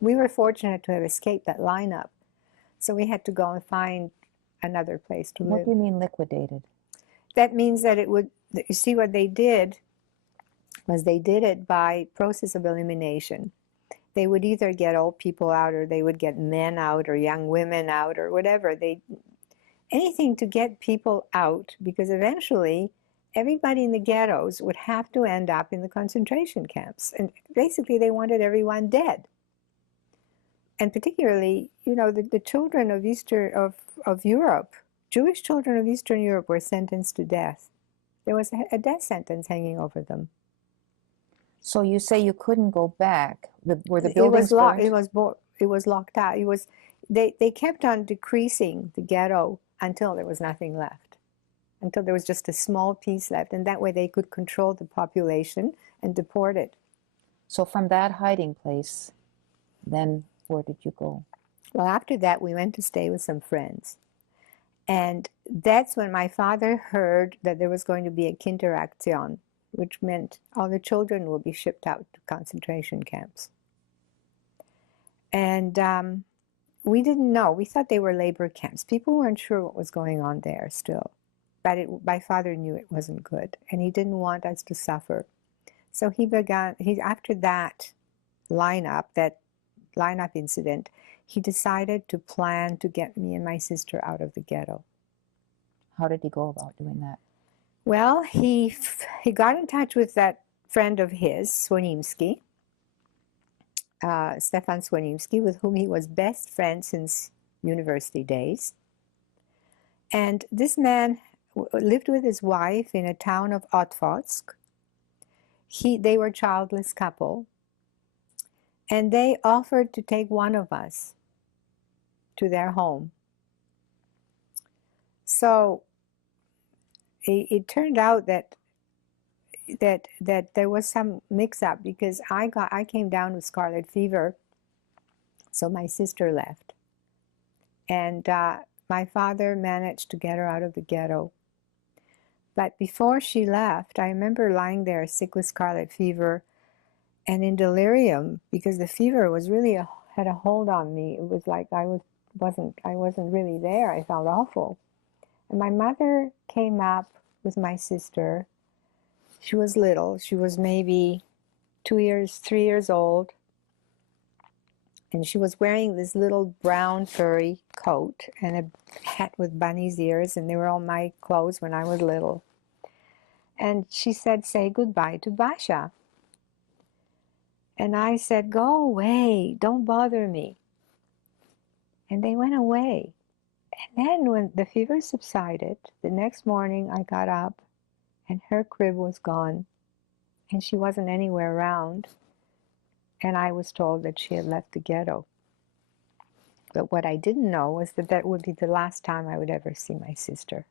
we were fortunate to have escaped that lineup. So we had to go and find another place to What live. do you mean liquidated? That means that it would, you see what they did was they did it by process of elimination. They would either get old people out, or they would get men out, or young women out, or whatever. Anything to get people out, because eventually everybody in the ghettos would have to end up in the concentration camps. And basically they wanted everyone dead. And particularly, you know, the children of Europe, Jewish children of Eastern Europe were sentenced to death. There was a death sentence hanging over them. So you say you couldn't go back. Were the It buildings was locked. burned? It was locked out. They kept on decreasing the ghetto until there was nothing left, until there was just a small piece left, and that way they could control the population and deport it. So from that hiding place, then where did you go? Well, after that, we went to stay with some friends. And that's when my father heard that there was going to be a Kinderaktion, which meant all the children will be shipped out to concentration camps. And we didn't know. We thought they were labor camps. People weren't sure what was going on there still. But my father knew it wasn't good, and he didn't want us to suffer. So after that lineup incident, he decided to plan to get me and my sister out of the ghetto. How did he go about doing that? Well, he got in touch with that friend of his, Swanimsky, Stefan Swanimsky, with whom he was best friends since university days. And this man lived with his wife in a town of Otvodsk. They were a childless couple. And they offered to take one of us to their home. So it turned out that there was some mix-up, because I came down with scarlet fever, so my sister left. And my father managed to get her out of the ghetto. But before she left, I remember lying there sick with scarlet fever and in delirium, because the fever was really had a hold on me. It was like I wasn't really there. I felt awful. And my mother came up with my sister. She was little. She was maybe 3 years old. And she was wearing this little brown furry coat and a hat with bunny's ears, and they were all my clothes when I was little. And she said, "Say goodbye to Basha." And I said, "Go away, don't bother me." And they went away. And then when the fever subsided, the next morning I got up and her crib was gone and she wasn't anywhere around. And I was told that she had left the ghetto. But what I didn't know was that would be the last time I would ever see my sister.